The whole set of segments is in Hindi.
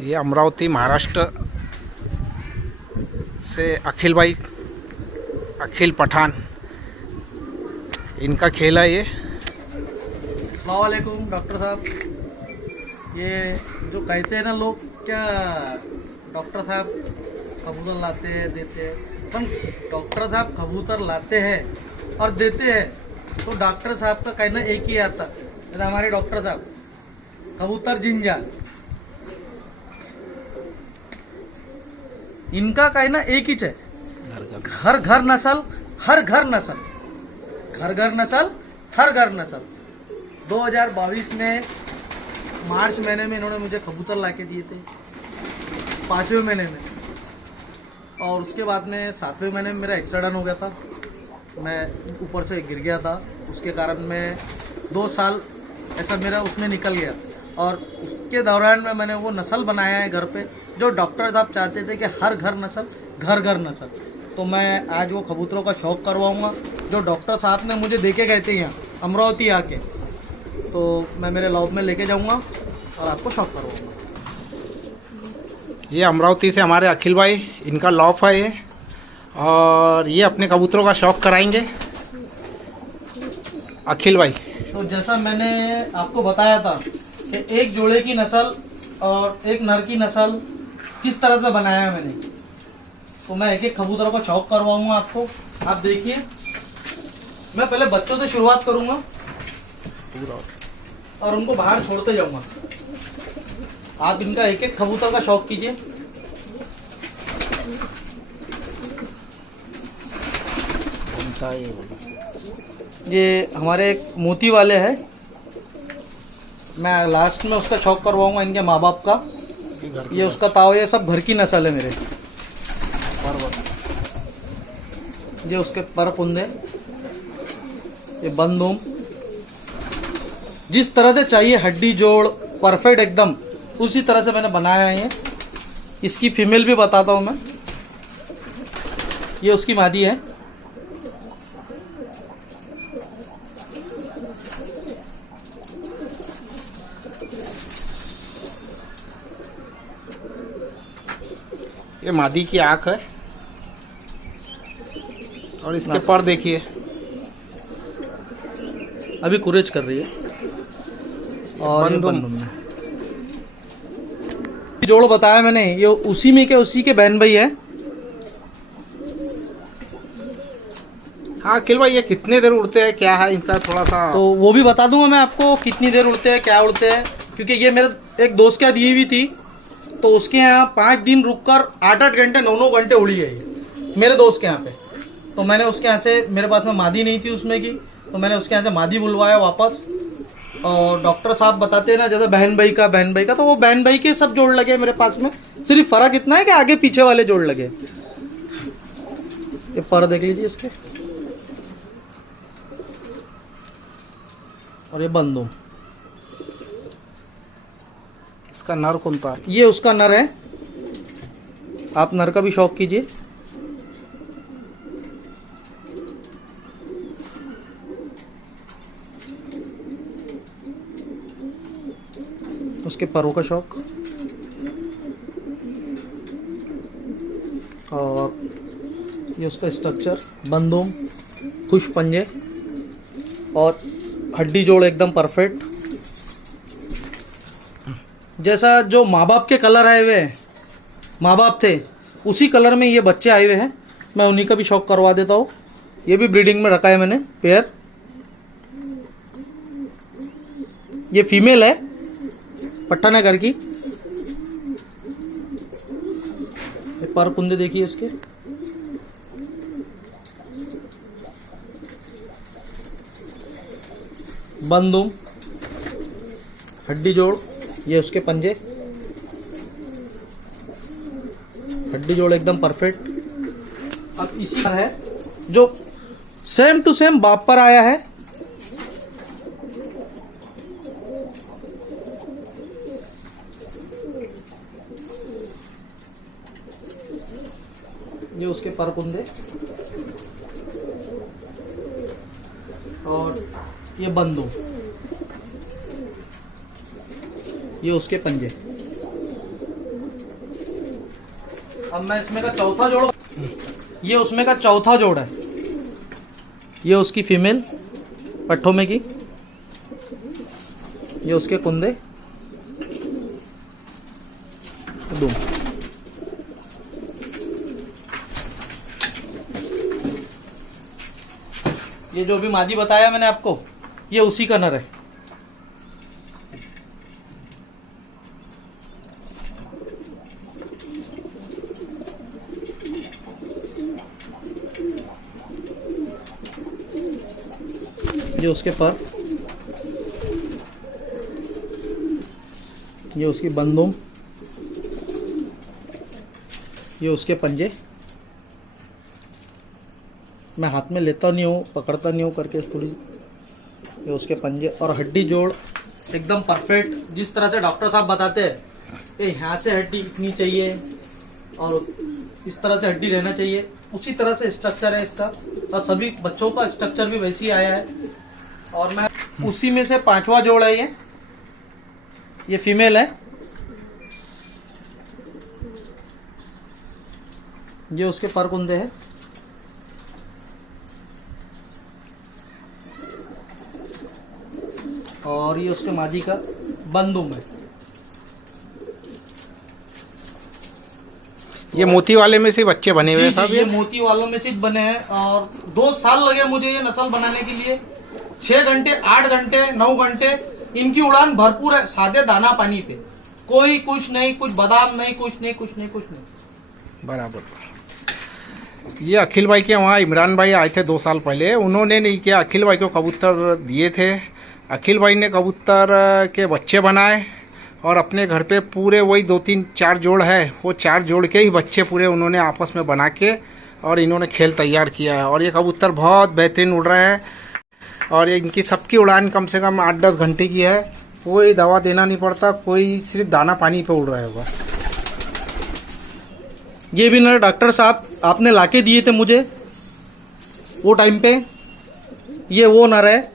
ये अमरावती महाराष्ट्र से अखिल भाई, अखिल पठान, इनका खेल है ये। अस्सलाम वालेकुम डॉक्टर साहब। ये जो कहते हैं ना लोग, क्या डॉक्टर साहब कबूतर लाते हैं देते हैं, हम डॉक्टर साहब कबूतर लाते हैं और देते हैं तो डॉक्टर साहब का कहना एक ही आता है, हमारे डॉक्टर साहब कबूतर जिंजा, इनका कहना एक ही है, घर घर नस्ल, हर घर नस्ल, घर घर नस्ल, हर घर नस्ल। 2022 में मार्च महीने में इन्होंने मुझे कबूतर ला के दिए थे, 5वें महीने में, और उसके बाद में 7वें महीने में मेरा एक्सीडेंट हो गया था, मैं ऊपर से गिर गया था, उसके कारण मैं 2 साल ऐसा मेरा उसमें निकल गया। और उसके दौरान में मैंने वो नस्ल बनाया है घर पे, जो डॉक्टर साहब चाहते थे कि हर घर नस्ल, घर घर नस्ल। तो मैं आज वो कबूतरों का शौक़ करवाऊँगा जो डॉक्टर साहब ने मुझे देके गए थे यहाँ अमरावती आके, तो मैं मेरे लॉब में लेके जाऊँगा और आपको शौक़ करवाऊँगा। ये अमरावती से हमारे अखिल भाई, इनका लॉफ है ये, और ये अपने कबूतरों का शौक़ कराएंगे अखिल भाई। तो जैसा मैंने आपको बताया था कि एक जोड़े की नस्ल और एक नर की नस्ल किस तरह से बनाया है मैंने, तो मैं एक एक कबूतरों का शौक़ करवाऊँगा आपको। आप देखिए, मैं पहले बच्चों से शुरुआत करूँगा और उनको बाहर छोड़ते जाऊँगा। आप इनका एक एक कबूतर का शौक़ कीजिए। ये हमारे एक मोती वाले हैं, मैं लास्ट में उसका शौक़ करवाऊँगा इनके माँ बाप का। ये उसका ताव, ये सब घर की नस्ल है मेरे। ये उसके पर पुंदे, ये बंदूम, जिस तरह से चाहिए हड्डी जोड़ परफेक्ट एकदम उसी तरह से मैंने बनाया है ये। इसकी फीमेल भी बताता हूँ मैं, ये उसकी मादी है। ये मादी की आँख है और इसके पर देखिए, अभी कुरेज कर रही है। और ये बंदूम में जोड़ बताया मैंने, ये उसी में के उसी के बहन भाई है। हाँ अखिल भाई, ये कितने देर उड़ते हैं, क्या है इनका थोड़ा सा? तो वो भी बता दूंगा मैं आपको, कितनी देर उड़ते हैं, क्या उड़ते हैं, क्योंकि ये मेरे एक दोस्त के यहाँ दी हुई थी, तो उसके यहाँ 5 दिन रुककर 8-8 घंटे 9-9 घंटे उड़ी है ये मेरे दोस्त के यहाँ पे। तो मैंने उसके यहाँ से, मेरे पास में मादी नहीं थी उसमें की, तो मैंने उसके यहाँ से मादी बुलवाया वापस। और डॉक्टर साहब बताते हैं ना, जैसे बहन भाई का, तो वो बहन भाई के सब जोड़ लगे मेरे पास में, सिर्फ फ़र्क इतना है कि आगे पीछे वाले जोड़ लगे। ये पर देख लीजिए इसके, और ये बंदूम। इसका नर कौन था? ये उसका नर है, आप नर का भी शौक़ कीजिए। उसके परों का शौक़, और ये उसका स्ट्रक्चर, बंदूम, खुश पंजे और हड्डी जोड़ एकदम परफेक्ट। जैसा जो माँ बाप के कलर आए हुए हैं, माँ बाप थे उसी कलर में ये बच्चे आए हुए हैं, मैं उन्हीं का भी शौक़ करवा देता हूँ। ये भी ब्रीडिंग में रखा है मैंने पेयर। ये फीमेल है, पट्टन है घर की। पर पुंदे देखिए इसके, बंदूम, हड्डी जोड़, ये उसके पंजे, हड्डी जोड़ एकदम परफेक्ट। अब इसी तरह है जो सेम टू सेम बाप पर आया है। ये उसके पर पुंदे और ये बंदूक। ये उसके पंजे। अब मैं इसमें का चौथा जोड़, ये उसमें का चौथा जोड़ है। ये उसकी फीमेल पट्ठों में की, ये उसके कुंदे दूम। ये जो भी मादी बताया मैंने आपको, ये उसी का नर है। ये उसके पर, ये उसकी बंदूम, ये उसके पंजे। मैं हाथ में लेता नहीं हूँ, पकड़ता नहीं हूँ करके थोड़ी। ये उसके पंजे और हड्डी जोड़ एकदम परफेक्ट, जिस तरह से डॉक्टर साहब बताते हैं कि यहाँ से हड्डी इतनी चाहिए और इस तरह से हड्डी रहना चाहिए, उसी तरह से स्ट्रक्चर है इसका। और सभी बच्चों का स्ट्रक्चर भी वैसे ही आया है। और मैं उसी में से पांचवा जोड़ है ये फीमेल है। ये उसके पर कुंदे हैं। और ये उसके मादी का बंदूम है। ये मोती वाले में से बच्चे बने हुए हैं साहब? ये मोती वालों में से बने हैं और 2 साल लगे मुझे ये नस्ल बनाने के लिए। 6 घंटे, 8 घंटे, 9 घंटे इनकी उड़ान भरपूर है, सादे दाना पानी पे, कोई कुछ नहीं, कुछ बादाम नहीं, कुछ नहीं, कुछ नहीं, कुछ नहीं। बराबर। ये अखिल भाई के वहाँ इमरान भाई आए थे 2 साल पहले, उन्होंने नहीं किया, अखिल भाई को कबूतर दिए थे। अखिल भाई ने कबूतर के बच्चे बनाए और अपने घर पे पूरे वही 2-3-4 जोड़ है, वो 4 जोड़ के ही बच्चे पूरे उन्होंने आपस में बना के और इन्होंने खेल तैयार किया है। और ये कबूतर बहुत बेहतरीन उड़ रहे हैं और ये इनकी सबकी उड़ान कम से कम 8-10 घंटे की है। कोई दवा देना नहीं पड़ता, कोई सिर्फ दाना पानी पे उड़ रहा होगा। ये भी नर डॉक्टर साहब आपने लाके दिए थे मुझे वो टाइम पे, ये वो नर है।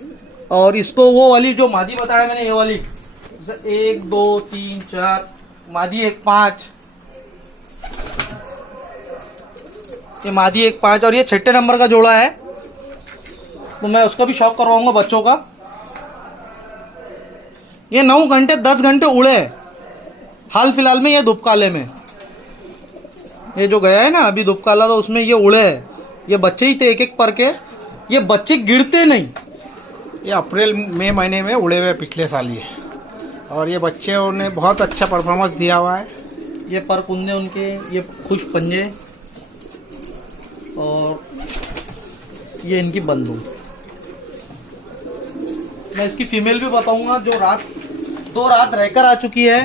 और इसको वो वाली जो मादी बताया मैंने, ये वाली 1 2 3 4 मादी 1 5, ये मादी 1 5 और ये 6ठे नंबर का जोड़ा है। तो मैं उसका भी शौक करवाऊंगा बच्चों का। ये 9 घंटे 10 घंटे उड़े हाल फिलहाल में, ये धूपकाले में, ये जो गया है ना अभी धूपकाला, तो उसमें ये उड़े हैं। ये बच्चे ही थे एक एक पर के, ये बच्चे गिरते नहीं। ये अप्रैल मई महीने में उड़े हुए पिछले साल ये, और ये बच्चों ने बहुत अच्छा परफॉर्मेंस दिया हुआ है। ये पर कुंदे उनके, ये खुश पंजे और ये इनकी बंदूक। मैं इसकी फीमेल भी बताऊंगा जो 2 रात रहकर आ चुकी है।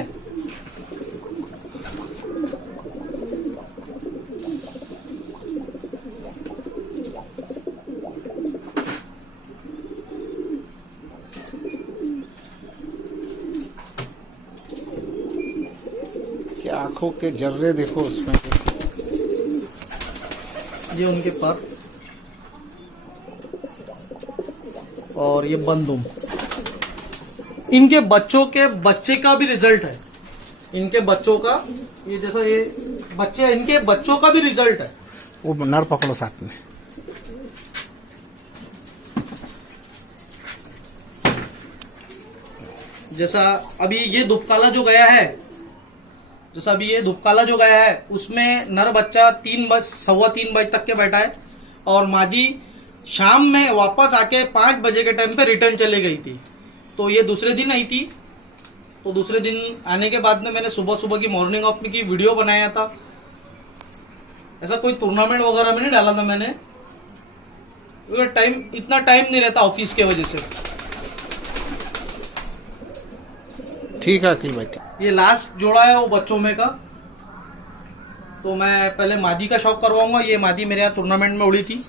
क्या आंखों के जर्रे देखो उसमें। ये उनके पर और ये बंदूम। इनके बच्चों के बच्चे का भी रिजल्ट है, इनके बच्चों का, ये जैसा ये बच्चे, इनके बच्चों का भी रिजल्ट है। वो नर पकड़ो साथ में। जैसा अभी ये धूपकाला जो गया है, जैसा अभी ये धूपकाला जो गया है, उसमें नर बच्चा 3 बज 3:15 बजे तक के बैठा है और मादी शाम में वापस आके 5 बजे के टाइम पे रिटर्न चले गई थी। तो ये दूसरे दिन आई थी। तो दूसरे दिन आने के बाद में मैंने सुबह सुबह की मॉर्निंग ऑफ की वीडियो बनाया था। ऐसा कोई टूर्नामेंट वगैरह में नहीं डाला था मैंने, क्योंकि इतना टाइम नहीं रहता ऑफिस के वजह से। ठीक है अखिल भाई। ये लास्ट जोड़ा है वो बच्चों में का। तो मैं पहले मादी का शौक करवाऊंगा। ये मादी मेरे यहाँ टूर्नामेंट में उड़ी थी,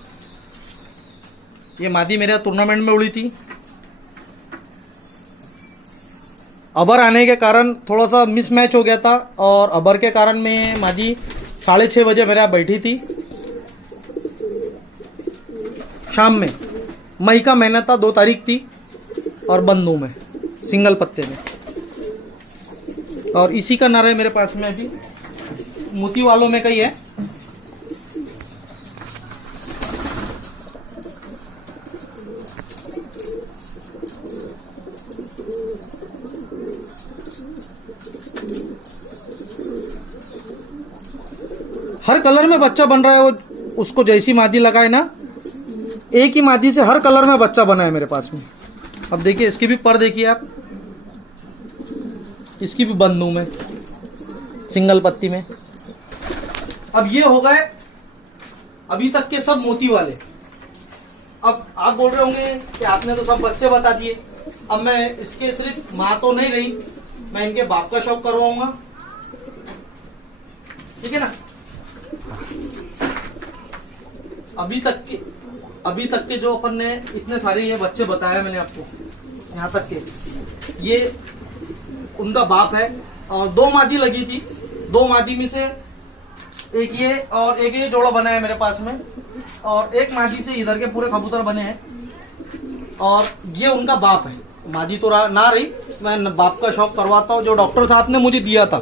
ये मादी मेरे यहाँ टूर्नामेंट में उड़ी थी। अबर आने के कारण थोड़ा सा मिसमैच हो गया था और अबर के कारण में मादी 6:30 बजे मेरे यहाँ बैठी थी शाम में। मई का महीना था, 2 तारीख थी और बंदू में सिंगल पत्ते में। और इसी का नर है मेरे पास में अभी, मोती वालों में का ही है। हर कलर में बच्चा बन रहा है, वो उसको जैसी मादी लगाए ना, एक ही मादी से हर कलर में बच्चा बना है मेरे पास में। अब देखिए इसकी भी पर देखिए आप, इसकी भी बंदूं में सिंगल पत्ती में। अब ये हो गए अभी तक के सब मोती वाले। अब आप बोल रहे होंगे कि आपने तो सब बच्चे बता दिए, अब मैं इसके सिर्फ माँ तो नहीं रही, मैं इनके बाप का शौक करवाऊंगा, ठीक है ना। अभी तक के जो अपन ने इतने सारे ये बच्चे बताए मैंने आपको, यहाँ तक के ये उनका बाप है। और 2 मादी लगी थी, 2 मादी में से एक ये और एक ये जोड़ा बना है मेरे पास में, और एक मादी से इधर के पूरे कबूतर बने हैं, और ये उनका बाप है। मादी तो ना रही, मैं बाप का शौक करवाता हूँ जो डॉक्टर साहब ने मुझे दिया था।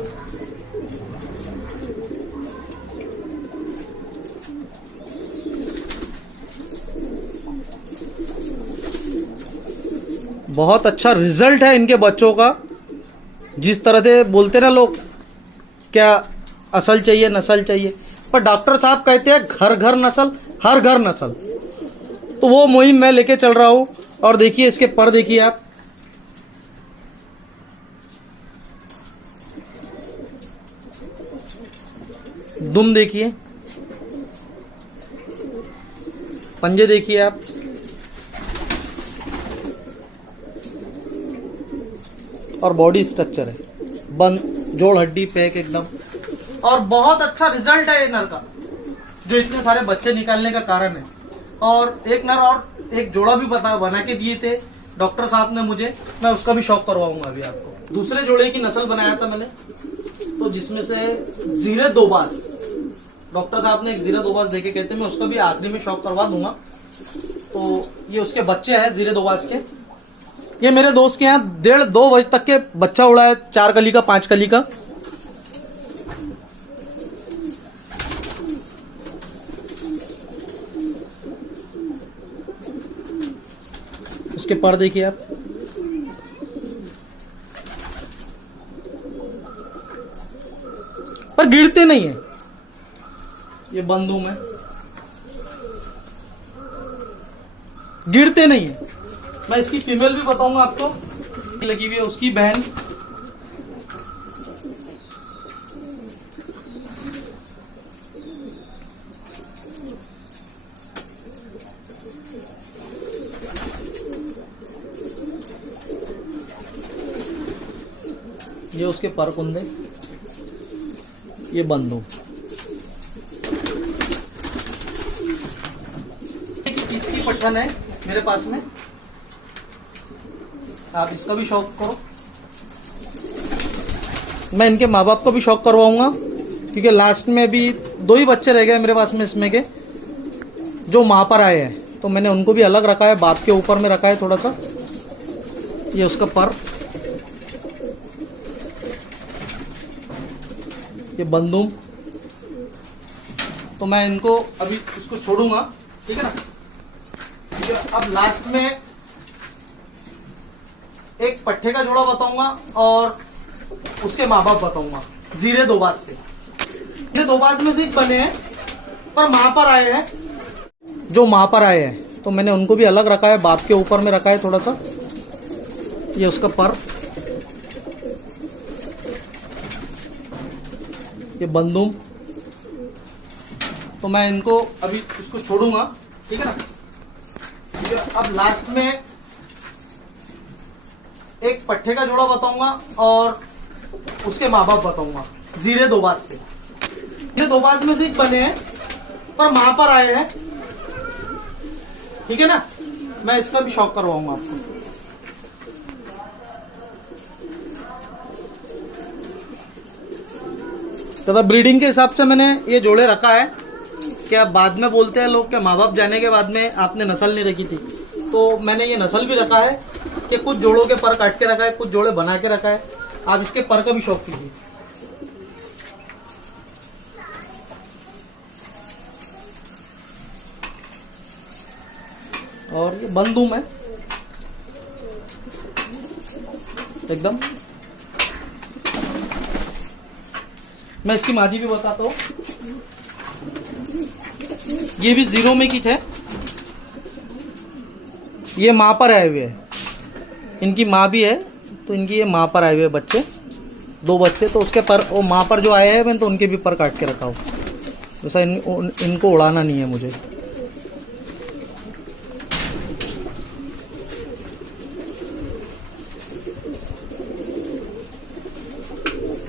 बहुत अच्छा रिजल्ट है इनके बच्चों का। जिस तरह से बोलते ना लोग, क्या असल चाहिए नस्ल चाहिए, पर डॉक्टर साहब कहते हैं घर घर नस्ल, हर घर नस्ल। तो वो मुहिम मैं लेके चल रहा हूँ। और देखिए इसके पर देखिए आप, दुम देखिए, पंजे देखिए आप, और बॉडी स्ट्रक्चर है, बंद जोड़ हड्डी पैक एकदम। और बहुत अच्छा रिजल्ट है ये नर का, जो इतने सारे बच्चे निकालने का कारण है। और एक नर और एक जोड़ा भी बना के दिए थे डॉक्टर साहब ने मुझे, मैं उसका भी शौक करवाऊंगा अभी आपको। दूसरे जोड़े की नस्ल बनाया था मैंने, तो जिसमें से जीरे दोबाज, डॉक्टर साहब ने एक जीरे दोबाज देके कहते, मैं उसका भी आखिरी में शौक करवा दूंगा। तो ये उसके बच्चे हैं जीरे दोबाज के। ये मेरे दोस्त के यहाँ 1.5-2 बजे तक के बच्चा उड़ा है, 4 कली का 5 कली का। इसके पर देखिए आप, पर गिरते नहीं है ये बंदूं में, गिरते नहीं है। मैं इसकी फीमेल भी बताऊंगा आपको, लगी हुई है उसकी बहन। ये उसके पर कुंदे, ये बंदूं। इसकी पट्ठन है मेरे पास में, आप इसका भी शौक करो। मैं इनके माँ बाप का भी शौक करवाऊंगा, क्योंकि लास्ट में भी 2 ही बच्चे रह गए मेरे पास में इसमें के, जो माँ पर आए हैं। तो मैंने उनको भी अलग रखा है, बाप के ऊपर में रखा है थोड़ा सा। ये उसका पर, ये बंदूक। तो मैं इनको अभी इसको छोड़ूंगा, ठीक है ना। अब लास्ट में एक पट्टे का जोड़ा बताऊंगा और उसके माँ बाप बताऊंगा, जीरे दोबाज के। ये दोबाज में से बने हैं, पर माँ पर आए हैं, जो माँ पर आए हैं। तो मैंने उनको भी अलग रखा है, बाप के ऊपर में रखा है थोड़ा सा। ये उसका पर, ये बंदूक। तो मैं इनको अभी इसको छोड़ूंगा, ठीक है ना। अब लास्ट में एक पट्टे का जोड़ा बताऊंगा और उसके माँ बाप बताऊंगा, जीरे दोबाज के। ये दोबाज में से बने हैं, पर माँ पर आए हैं, ठीक है ना। मैं इसका भी शौक करवाऊंगा आपको। तो ब्रीडिंग के हिसाब से मैंने ये जोड़े रखा है। क्या बाद में बोलते हैं लोग, क्या माँ बाप जाने के बाद में आपने नस्ल नहीं रखी थी, तो मैंने ये नस्ल भी रखा है कि कुछ जोड़ों के पर काट के रखा है, कुछ जोड़े बना के रखा है। आप इसके पर का भी शौक कीजिए। और ये बंद हूं मैं एकदम। मैं इसकी मादी भी बताता हूँ। ये भी 0 में किट है। ये माँ पर आए हुए है, इनकी माँ भी है, तो इनकी ये माँ पर आए हुए बच्चे, 2 बच्चे। तो उसके पर वो माँ पर जो आए हैं मैंने तो उनके भी पर काट के रखा हूँ, जैसा इनको उड़ाना नहीं है मुझे।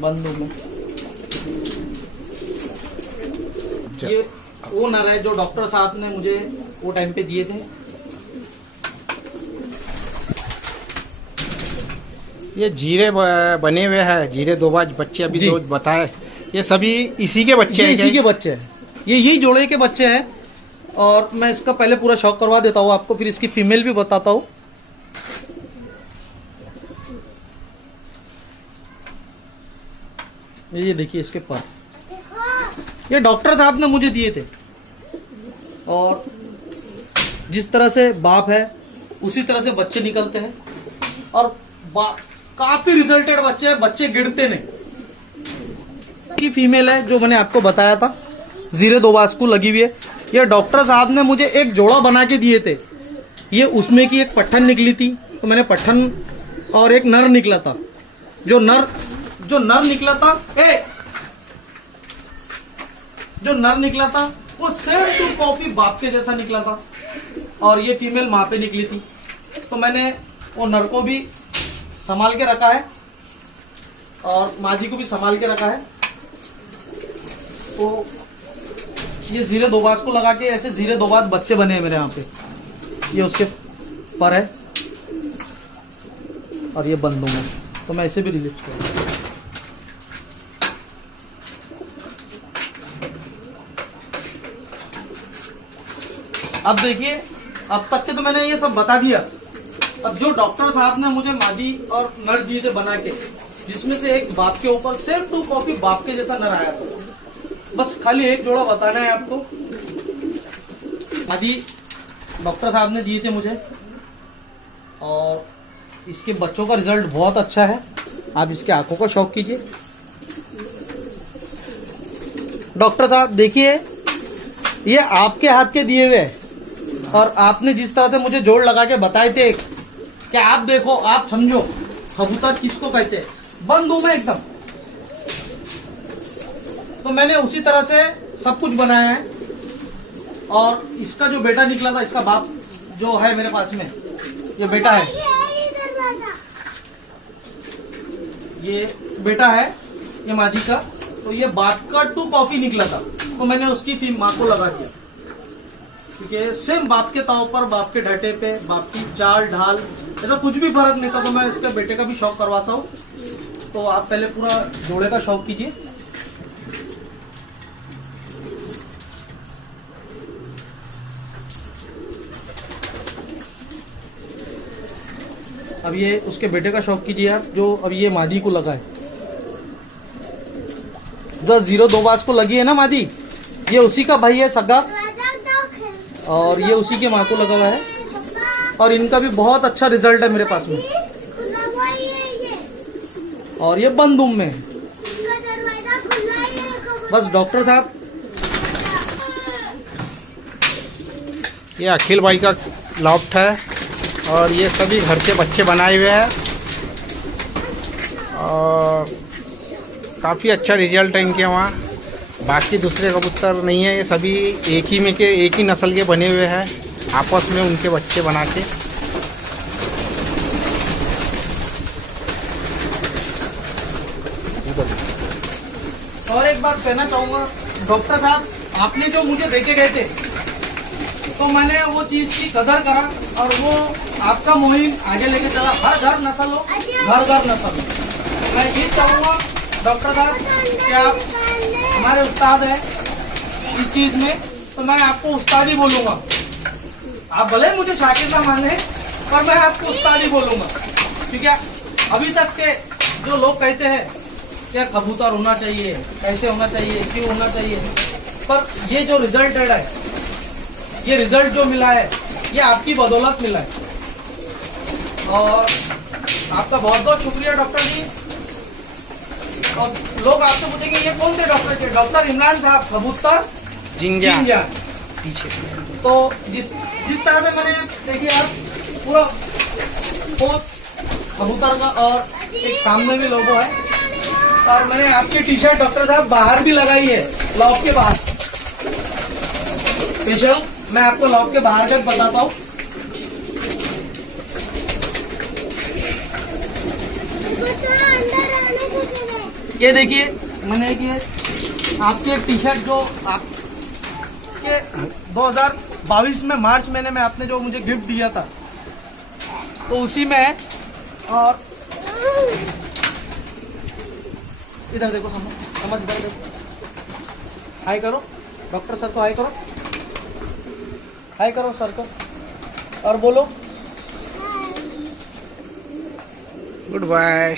बंद हूँ मैं। ये वो नर है जो डॉक्टर साहब ने मुझे वो टाइम पे दिए थे। ये जीरे बने हुए हैं, जीरे दोबाज बच्चे अभी जी। जो बताए, ये सभी इसी के बच्चे ये हैं इसी के क्या? बच्चे हैं, ये यही जोड़े के बच्चे हैं। और मैं इसका पहले पूरा शौक करवा देता हूँ आपको, फिर इसकी फीमेल भी बताता हूँ। ये देखिए इसके पर, ये डॉक्टर साहब ने मुझे दिए थे। और जिस तरह से बाप है उसी तरह से बच्चे निकलते हैं। और काफी रिजल्टेड बच्चे हैं, बच्चे गिरते नहीं। की फीमेल है जो मैंने आपको बताया था, जीरे दोबास्कू लगी हुई है। ये डॉक्टर साहब ने मुझे एक जोड़ा बना के दिए थे। ये उसमें की एक पट्ठन निकली थी, तो मैंने पट्ठन और एक नर निकला था। जो नर निकला था, जो नर निकला था वो सेम टू कॉपी बाप के जैसा निकला था। और ये फीमेल माँ पे निकली थी, तो मैंने वो नर को भी संभाल के रखा है और मादी को भी संभाल के रखा है। तो ये जीरे दोबाज को लगा के ऐसे जीरे दोबाज बच्चे बने हैं मेरे यहाँ पे। ये उसके पर है और ये बंद हूँ मैं, तो मैं ऐसे भी रिलीज करूँ। अब देखिए, अब तक के तो मैंने ये सब बता दिया। अब जो डॉक्टर साहब ने मुझे मादी और नर दिए थे बना के, जिसमें से एक बाप के ऊपर सेम टू कॉपी बाप के जैसा नर आया था। बस खाली एक जोड़ा बताना है आपको। मादी डॉक्टर साहब ने दिए थे मुझे और इसके बच्चों का रिजल्ट बहुत अच्छा है। आप इसके आंखों का शौक कीजिए। डॉक्टर साहब देखिए, ये आपके हाथ के दिए हुए हैं और आपने जिस तरह से मुझे जोड़ लगा के बताए थे कि आप देखो, आप समझो कबूतर किसको कहते हैं। बंद हूं मैं एकदम, तो मैंने उसी तरह से सब कुछ बनाया है। और इसका जो बेटा निकला था, इसका बाप जो है मेरे पास में, ये बेटा है, ये बेटा है ये मादी का। तो ये बाप का 2 कॉपी निकला था, तो मैंने उसकी माँ को लगा दिया। ठीक है, सेम बाप के ताव पर, बाप के डटे पे, बाप की चाल ढाल, ऐसा कुछ भी फर्क नहीं था। तो मैं इसके बेटे का भी शौक करवाता हूँ। तो आप पहले पूरा जोड़े का शौक कीजिए। अब ये उसके बेटे का शौक कीजिए आप, जो अब ये मादी को लगा है, जो जीरो दोबाज को लगी है ना मादी, ये उसी का भाई है सगा, और ये उसी के माँ को लगा हुआ है। और इनका भी बहुत अच्छा रिजल्ट है मेरे पास में। और ये बंदूम में बस डॉक्टर साहब, ये अखिल भाई का लॉफ्ट है और ये सभी घर के बच्चे बनाए हुए हैं और काफ़ी अच्छा रिजल्ट है इनके वहाँ। बाकी दूसरे कबूतर नहीं है, ये सभी एक ही नस्ल के बने हुए हैं, आपस में उनके बच्चे बना के। और एक बात कहना चाहूँगा, डॉक्टर साहब आपने जो मुझे देके गए थे, तो मैंने वो चीज़ की कदर करा और वो आपका मुहिम आगे लेके चला। हर घर नस्ल हो, घर नस्ल हो। मैं ये चाहूँगा डॉक्टर साहब कि आप हमारे उस्ताद हैं इस चीज़ में, तो मैं आपको उस्ताद ही बोलूँगा। आप भले मुझे शाकिर ना माने, पर मैं आपको उस्ताद ही बोलूँगा। ठीक है, अभी तक के जो लोग कहते हैं क्या कबूतर होना चाहिए, कैसे होना चाहिए, क्यों होना चाहिए, पर ये जो रिजल्ट है, ये रिजल्ट जो मिला है ये आपकी बदौलत मिला है। और आपका बहुत बहुत शुक्रिया डॉक्टर जी। और लोग आपसे पूछेंगे ये कौन से डॉक्टर थे? डॉक्टर इमरान साहब, कबूतर जिंजा पीछे। तो जिस तरह से मैंने देखिए आप पूरा पोत कबूतर का और एक सामने भी लोगो है, और मैंने आपकी टी शर्ट डॉक्टर साहब बाहर भी लगाई है, लॉक के बाहर स्पेशल। मैं आपको लॉक के बाहर का बताता हूँ। ये देखिए मैंने ये आपकी टी शर्ट जो आपके 2022 में मार्च महीने में आपने जो मुझे गिफ्ट दिया था तो उसी में है। और इधर देखो, समझ इधर देखो, हाय करो डॉक्टर सर को, हाय करो, हाय करो सर को और बोलो गुड बाय।